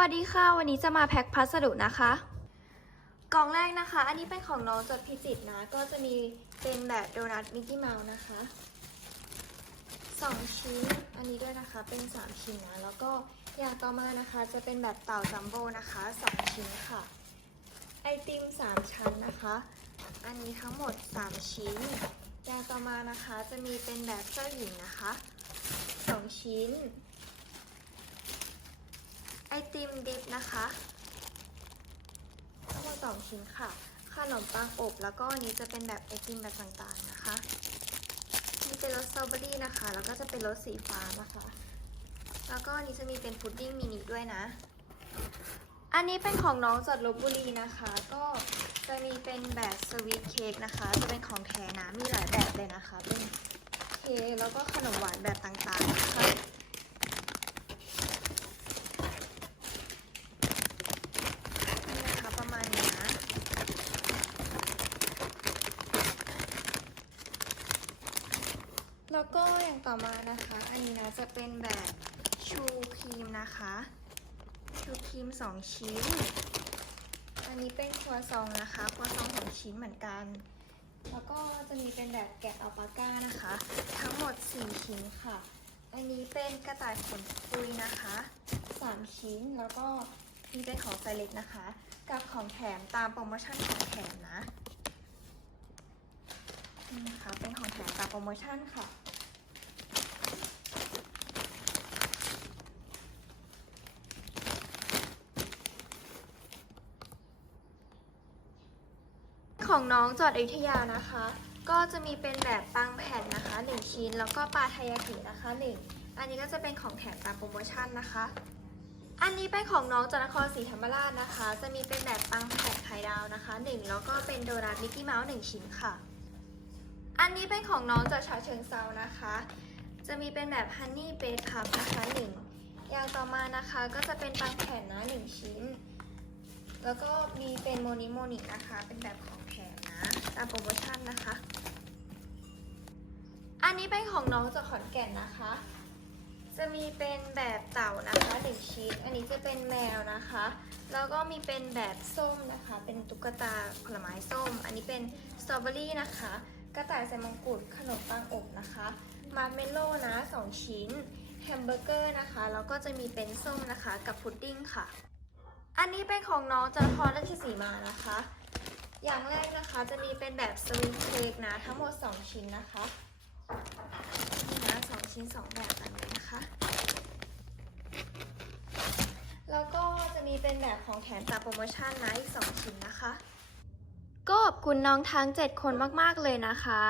วัสดีค่ะ วันนี้จะมาแพ็คพัสดุนะคะ กล่องแรกนะคะ อันนี้เป็นของน้องจดพิจิตนะ ก็จะมีเป็นแบบโดนัทมิกกี้เมาส์นะคะสองชิ้น อันนี้ด้วยนะคะ เป็นสามชิ้นนะ แล้วก็อย่างต่อมานะคะ จะเป็นแบบเต่าจัมโบ้นะคะสองชิ้นค่ะ ไอติมสามชั้นนะคะ อันนี้ทั้งหมดสามชิ้น อย่างต่อมานะคะ จะมีเป็นแบบเจ้าหญิงนะคะสองชิ้น ไอติมดิฟนะคะทั้งหมดสองชิ้นค่ะ ขนมปังอบแล้วก็อันนี้จะเป็นแบบไอติมแบบต่างๆนะคะนี่เป็นรสสตรอเบอรี่นะคะ แล้วก็จะเป็นรสสีฟ้านะคะ แล้วก็นี้จะมีเป็นพุดดิ้งมินิด้วยนะ อันนี้เป็นของน้องจากลบบุรีนะคะ ก็จะมีเป็นแบบสวีทเค้กนะคะ จะเป็นของแท้นะ มีหลายแบบเลยนะคะ เป็นเค้กแล้วก็ขนมหวานแบบต่างๆนะคะ นี่นะคะประมาณนี้นะ แล้วก็อย่างต่อมานะคะ อันนี้นะจะเป็นแบบชูครีมนะคะ ชูครีมสองชิ้น อันนี้เป็นครัวซองนะคะครัวซองสองชิ้นเหมือนกัน แล้วก็จะมีเป็นแบบแกะอัลปาก้านะคะ ทั้งหมด 4 ชิ้นค่ะ อันนี้เป็นกระต่ายขนปุยนะคะ 3 ชิ้นแล้วก็มีเป็นของไซเล็กนะคะ กับของแถมตามโปรโมชั่นของแถมนะนี่นะคะเป็นของแถมตามโปรโมชั่นค่ะ ของน้องจอดอยุธยานะคะ ก็จะมีเป็นแบบปังแผ่นนะคะ 1 ชิ้น แล้วก็ปลาไทยากินะคะ 1 อันนี้ก็จะเป็นของแถมตามโปรโมชั่นนะคะ อันนี้เป็นของน้องจนครศรีธรรมราชนะคะ จะมีเป็นแบบปังแผ่นไข่ดาวนะคะ 1 แล้วก็เป็นโดนัทมิกกี้เมาส์1ชิ้นค่ะ อันนี้เป็นของน้องจากฉะเชิงเซานะคะ จะมีเป็นแบบฮันนี่เบ d พับนะคะ1อย่างต่อมานะคะก็จะเป็นปังแผ่นนะ1ชิ้น แล้วก็มีเป็นโมนิโมนิกนะคะ เป็นแบบของ ตามโปรโมชั่นนะคะ อันนี้เป็นของน้องจากขอนแก่นนะคะ จะมีเป็นแบบเต่านะคะหนึ่งชิ้น อันนี้จะเป็นแมวนะคะ แล้วก็มีเป็นแบบส้มนะคะ เป็นตุ๊กตาผลไม้ส้ม อันนี้เป็นสตรอเบอรี่นะคะ กระต่ายใส่มังกุฎขนมปังอบนะคะมาร์เมลโล่นะสองชิ้นแฮมเบอร์เกอร์นะคะ แล้วก็จะมีเป็นส้มนะคะกับพุดดิ้งค่ะ อันนี้เป็นของน้องจากนครราชสีมานะคะ อย่างแรกนะคะจะมีเป็นแบบสวิงเค้กนะ ทั้งหมด 2 ชิ้นนะคะนี่นะสองชิ้น 2 แบบแบบนี้นะคะ แล้วก็จะมีเป็นแบบของแถมตากโปรโมชั่นนะอีก 2 ชิ้นนะคะ ก็ขอบคุณน้องทั้ง 7 คนมาก ๆ เลยนะคะ